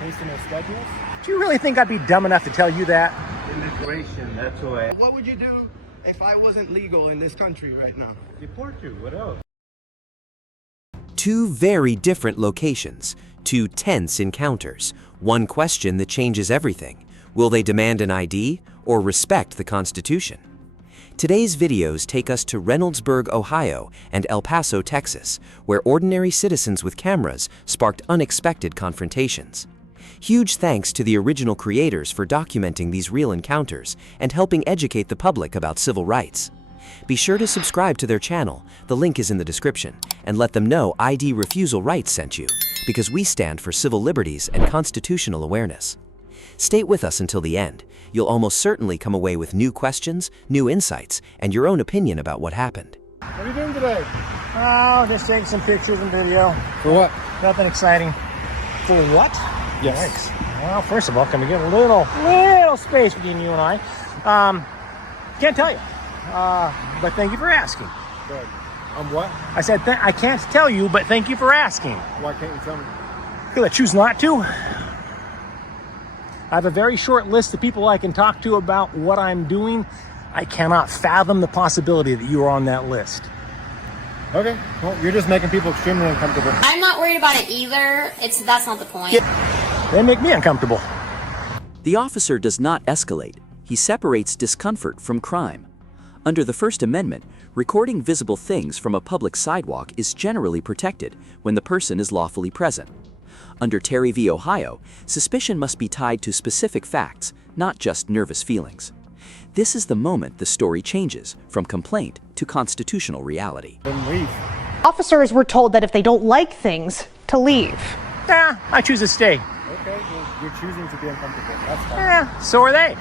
Tasting their schedules? Do you really think I'd be dumb enough to tell you that? Immigration, that's why. What would you do if I wasn't legal in this country right now? Deport you, what else? Two very different locations, two tense encounters, one question that changes everything. Will they demand an ID or respect the Constitution? Today's videos take us to Reynoldsburg, Ohio and El Paso, Texas, where ordinary citizens with cameras sparked unexpected confrontations. Huge thanks to the original creators for documenting these real encounters and helping educate the public about civil rights. Be sure to subscribe to their channel, the link is in the description, and let them know ID Refusal Right sent you, because we stand for civil liberties and constitutional awareness. Stay with us until the end. You'll almost certainly come away with new questions, new insights, and your own opinion about what happened. What are you doing today? Oh, just taking some pictures and video. For what? Nothing exciting. For what? Yes. Thanks. Well, first of all, can we get a little space between you and I? Can't tell you. But thank you for asking. Good. What? I said, I can't tell you, but thank you for asking. Why can't you tell me? Because I choose not to. I have a very short list of people I can talk to about what I'm doing. I cannot fathom the possibility that you are on that list. Okay, well, you're just making people extremely uncomfortable. I'm not worried about it either. That's not the point. They make me uncomfortable. The officer does not escalate. He separates discomfort from crime. Under the First Amendment, recording visible things from a public sidewalk is generally protected when the person is lawfully present. Under Terry v. Ohio, suspicion must be tied to specific facts, not just nervous feelings. This is the moment the story changes from complaint to constitutional reality. Then leave. Officers were told that if they don't like things, to leave. Nah, I choose to stay. Okay, well, you're choosing to be uncomfortable. That's fine. Yeah, so are they.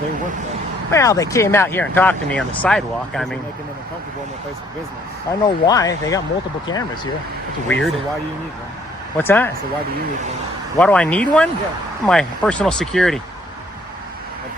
They work then. Well, they came out here and talked to me on the sidewalk. I mean, You're making them uncomfortable in their place of business. I know why. They got multiple cameras here. It's weird. So why do you need one? What's that? So why do you need one? Why do I need one? Yeah. My personal security. Of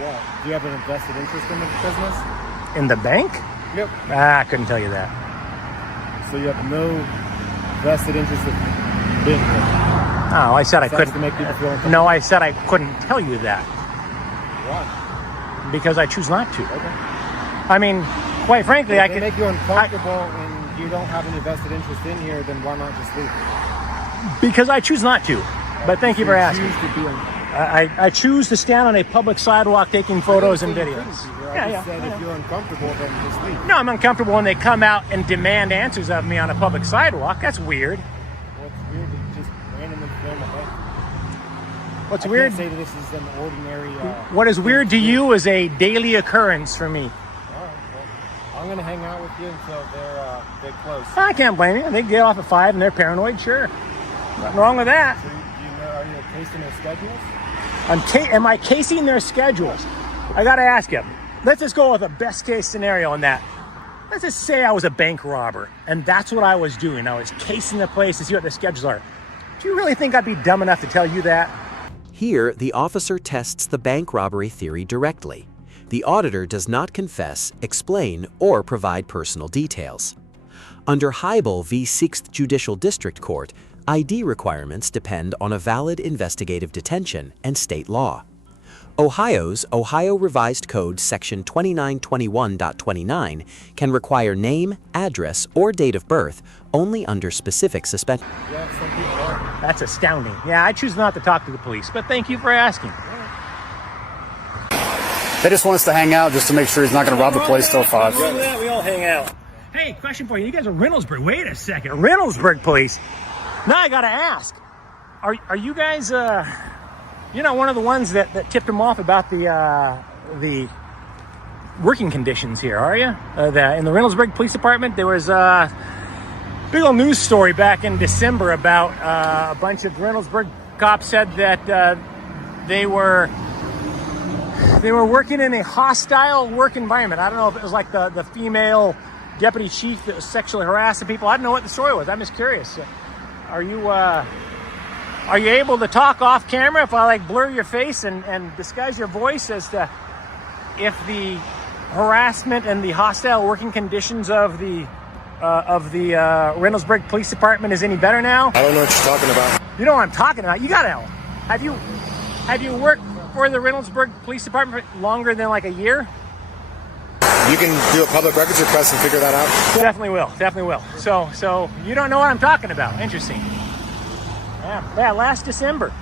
what? Do you have an invested interest in the business? In the bank? Yep. I couldn't tell you that. So you have no vested interest in being here? Oh, I said I Besides couldn't. to make people feel uncomfortable? No, I said I couldn't tell you that Why? because I choose not to. Okay. I mean, quite frankly, If I they could. make you uncomfortable and you don't have any vested interest in here, then why not just leave? Because I choose not to. But thank you for asking. Choose to be I choose to stand on a public sidewalk taking photos and videos. I just said if you're uncomfortable, then just leave. No, I'm uncomfortable when they come out and demand answers of me on a public sidewalk. That's weird. Well, it's weird to just randomly film a head. What's I weird? can't say that this is an ordinary... What is weird to you is a daily occurrence for me. All right, well, I'm going to hang out with you until they're close. I can't blame you. They get off at 5 and they're paranoid, sure. Nothing wrong with that. So are you casing their schedules? Am I casing their schedules? I gotta ask you. Let's just go with a best case scenario on that. Let's just say I was a bank robber, and that's what I was doing. I was casing the place to see what the schedules are. Do you really think I'd be dumb enough to tell you that? Here, the officer tests the bank robbery theory directly. The auditor does not confess, explain, or provide personal details. Under Hybel v. 6th Judicial District Court, ID requirements depend on a valid investigative detention and state law. Ohio's Ohio Revised Code Section 2921.29 can require name, address, or date of birth only under specific suspension. Yeah, some people are. That's astounding. Yeah, I choose not to talk to the police, but thank you for asking. They just want us to hang out just to make sure he's not going to rob the place till 5. Yeah, we all hang out. Hey, question for you. You guys are Reynoldsburg. Wait a second. Reynoldsburg police. Now I gotta ask, are you guys, you're not one of the ones that tipped them off about the working conditions here, are you? In the Reynoldsburg Police Department, there was a big old news story back in December about a bunch of Reynoldsburg cops said that they were working in a hostile work environment. I don't know if it was like the female deputy chief that was sexually harassing people. I don't know what the story was. I'm just curious. Are you able to talk off camera if I like blur your face and disguise your voice as to if the harassment and the hostile working conditions of the Reynoldsburg Police Department is any better now? I don't know what you're talking about. You know what I'm talking about. You gotta know. Have you worked for the Reynoldsburg Police Department for longer than like a year? You can do a public records request and figure that out. Definitely will. So you don't know what I'm talking about. Interesting. Yeah. Last December,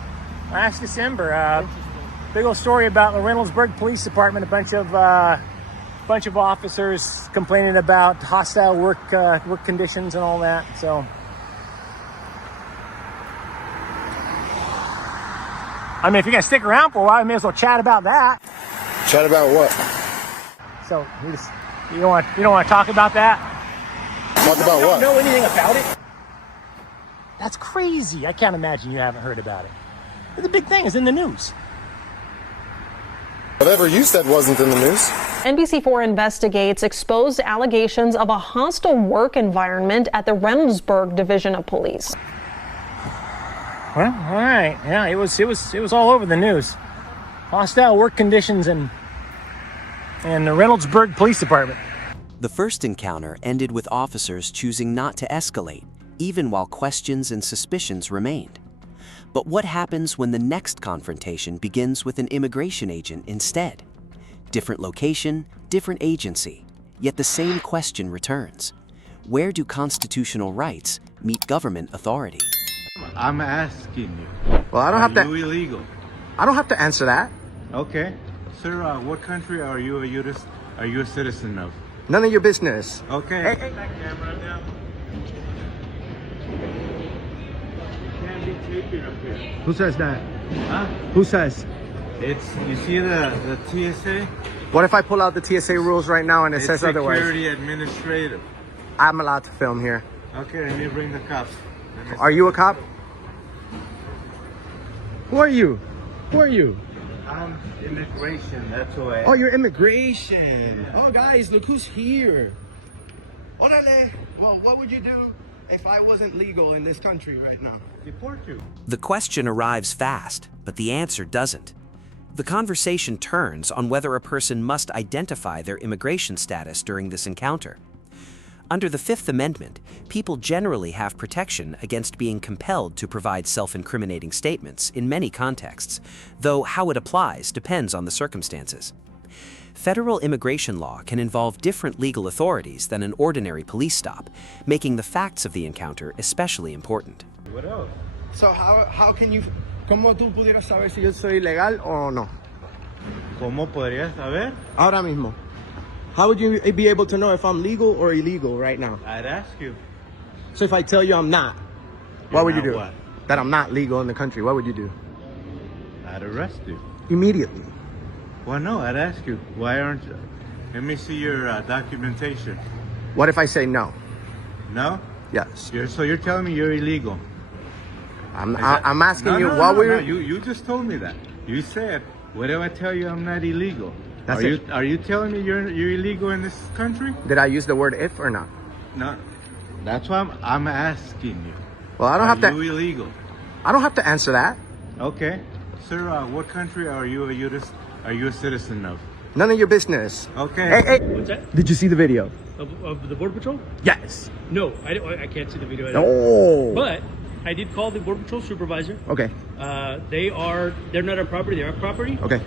big old story about the Reynoldsburg Police Department. A bunch of officers complaining about hostile work conditions and all that. So, I mean, if you're gonna stick around for a while, you may as well chat about that. Chat about what? So you don't want to talk about that? Talk about what? You don't know anything about it? That's crazy. I can't imagine you haven't heard about it. The big thing is in the news. Whatever you said wasn't in the news. NBC4 investigates exposed allegations of a hostile work environment at the Reynoldsburg Division of Police. Well, all right. Yeah, it was all over the news. Hostile work conditions in the Reynoldsburg Police Department. The first encounter ended with officers choosing not to escalate, even while questions and suspicions remained. But what happens when the next confrontation begins with an immigration agent instead? Different location, different agency, yet the same question returns. Where do constitutional rights meet government authority? I'm asking you. Well, I don't have to. Are you illegal? I don't have to answer that. Okay. Sir, what country are you a citizen of? None of your business. Okay. Hey. Camera down. Can't be taping up here. Who says that? Huh? Who says? You see the TSA? What if I pull out the TSA rules right now and it says otherwise? Security administrative. I'm allowed to film here. Okay, let me bring the cops. Are you a cop? Who are you? Who are you? I'm immigration, that's why. Oh, you're immigration. Oh, guys, look who's here. Orale. Well, what would you do if I wasn't legal in this country right now? Deport you. The question arrives fast, but the answer doesn't. The conversation turns on whether a person must identify their immigration status during this encounter. Under the Fifth Amendment, people generally have protection against being compelled to provide self-incriminating statements in many contexts, though how it applies depends on the circumstances. Federal immigration law can involve different legal authorities than an ordinary police stop, making the facts of the encounter especially important. What else? So how can you... ¿Cómo tú pudieras saber si yo soy legal o no? ¿Cómo podrías saber? Ahora mismo. How would you be able to know if I'm legal or illegal right now? I'd ask you. So if I tell you I'm not, what would you not do? what? That I'm not legal in the country, what would you do? I'd arrest you. Immediately. Well, no, I'd ask you. Why aren't you? Let me see your documentation. What if I say no? No? Yes. So you're telling me you're illegal? I'm asking you No, what we no, you just told me that. You said, what if I tell you I'm not illegal? That's are it. Are you telling me you're illegal in this country? Did I use the word if or not? No. That's why I'm asking you. Well, I don't have Are to. you illegal? I don't have to answer that. Okay. Sir, what country are you a citizen of? None of your business. Okay. Hey. What's that? Did you see the video? Of the Border Patrol? Yes. No, I can't see the video. Oh. But I did call the Border Patrol supervisor. Okay. They're not on property, they're on property. Okay.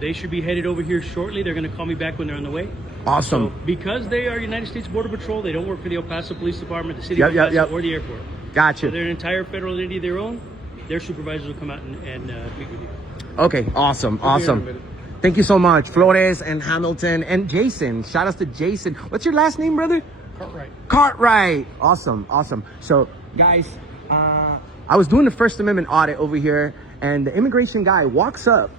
They should be headed over here shortly. They're going to call me back when they're on the way. Awesome. So because they are United States Border Patrol, they don't work for the El Paso Police Department, the city of El Paso, or the airport. Gotcha. So they're an entire federal entity of their own. Their supervisors will come out and meet with you. Okay, awesome. Thank you so much, Flores and Hamilton and Jason. Shout out to Jason. What's your last name, brother? Cartwright. Awesome. So, guys, I was doing the First Amendment audit over here, and the immigration guy walks up,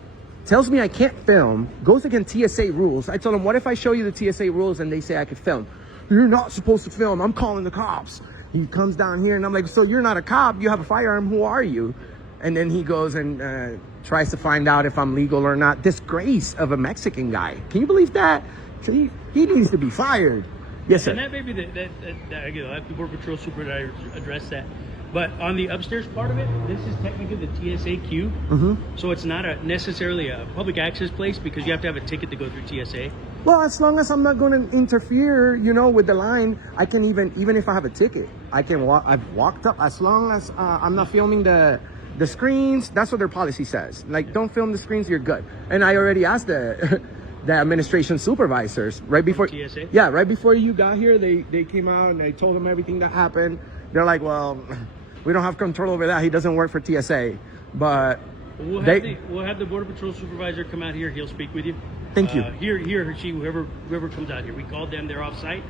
tells me I can't film, goes against TSA rules. I told him, what if I show you the TSA rules and they say I could film? You're not supposed to film. I'm calling the cops. He comes down here, and I'm like, so you're not a cop. You have a firearm. Who are you? And then he goes and tries to find out if I'm legal or not. Disgrace of a Mexican guy. Can you believe that? He needs to be fired. Yes, sir. And that may be that the Border Patrol supervisor address that. But on the upstairs part of it, this is technically the TSA queue. Mm-hmm. So it's not necessarily a public access place because you have to have a ticket to go through TSA. Well, as long as I'm not going to interfere, with the line, I can even if I have a ticket, I can walk. I've walked up as long as I'm not filming the The screens, that's what their policy says. Like, don't film the screens, you're good. And I already asked the the administration supervisors right before TSA? Yeah, right before you got here, they came out and I told them everything that happened. They're like, well, we don't have control over that. He doesn't work for TSA. But we'll have the Border Patrol supervisor come out here. He'll speak with you. Thank you. He or she, whoever comes out here. We called them. They're off site.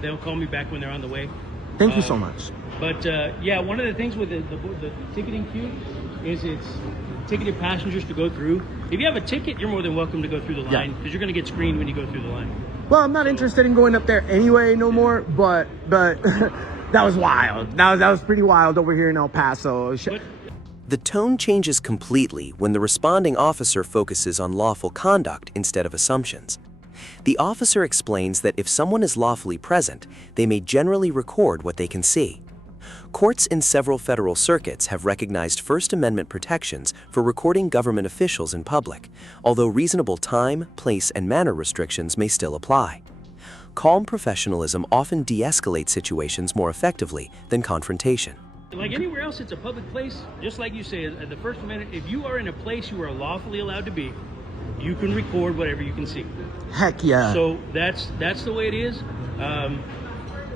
They'll call me back when they're on the way. Thank you so much. But yeah, one of the things with the ticketing queue is it's ticketed passengers to go through. If you have a ticket, you're more than welcome to go through the line because you're going to get screened when you go through the line. Well, I'm not interested in going up there anyway no more, but that was wild. That was pretty wild over here in El Paso. The tone changes completely when the responding officer focuses on lawful conduct instead of assumptions. The officer explains that if someone is lawfully present, they may generally record what they can see. Courts in several federal circuits have recognized First Amendment protections for recording government officials in public, although reasonable time, place, and manner restrictions may still apply. Calm professionalism often de-escalates situations more effectively than confrontation. Like anywhere else, it's a public place. Just like you say, at the First Amendment, if you are in a place you are lawfully allowed to be, you can record whatever you can see. Heck yeah. So that's the way it is.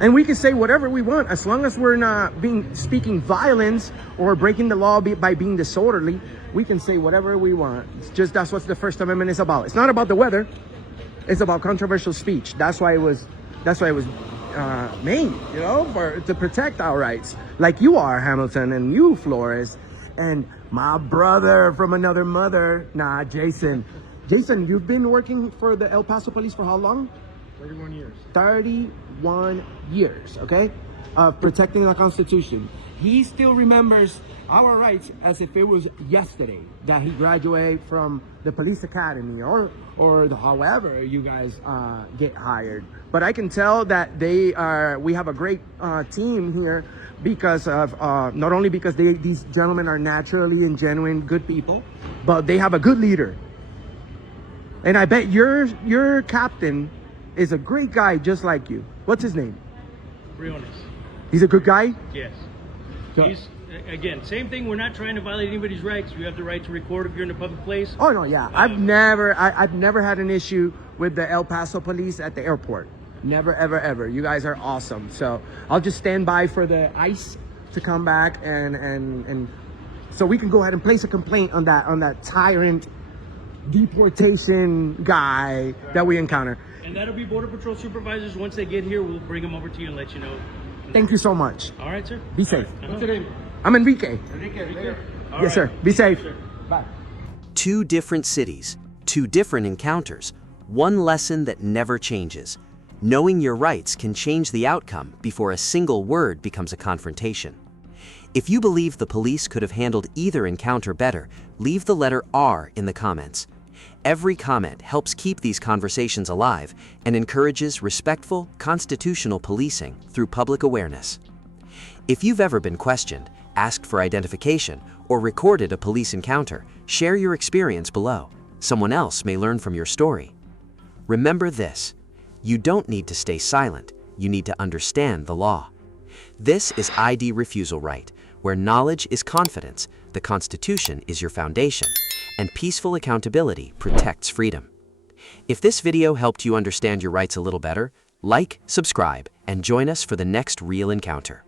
And we can say whatever we want as long as we're not speaking violence or breaking the law by being disorderly. We can say whatever we want. It's just that's what the First Amendment is about. It's not about the weather. It's about controversial speech. That's why it was made, you know, to protect our rights, like you are, Hamilton, and you, Flores, and my brother from another mother, Jason. Jason, you've been working for the El Paso Police for how long? 31 years. 31 years, okay, of protecting the Constitution. He still remembers our rights as if it was yesterday that he graduated from the police academy or however you guys get hired. But I can tell that we have a great team here because of not only because these gentlemen are naturally and genuine good people, but they have a good leader. And I bet your captain is a great guy just like you. What's his name? Reynolds. He's a good guy? Yes. He's, again, same thing. We're not trying to violate anybody's rights. You have the right to record if you're in a public place. Oh no, yeah. I've never had an issue with the El Paso police at the airport. Never, ever, ever. You guys are awesome. So I'll just stand by for the ICE to come back and so we can go ahead and place a complaint on that Tyrant deportation guy that we encounter. And that'll be Border Patrol supervisors. Once they get here, we'll bring them over to you and let you know. Thank you so much. All right, sir. Be safe. What's your name? I'm Enrique. Enrique. Yes, sir. Be safe. Sir. Bye. 2 different cities, 2 different encounters, 1 lesson that never changes. Knowing your rights can change the outcome before a single word becomes a confrontation. If you believe the police could have handled either encounter better, leave the letter R in the comments. Every comment helps keep these conversations alive and encourages respectful, constitutional policing through public awareness. If you've ever been questioned, asked for identification, or recorded a police encounter, share your experience below. Someone else may learn from your story. Remember this: you don't need to stay silent, you need to understand the law. This is ID Refusal Right, where knowledge is confidence, the Constitution is your foundation, and peaceful accountability protects freedom. If this video helped you understand your rights a little better, like, subscribe, and join us for the next real encounter.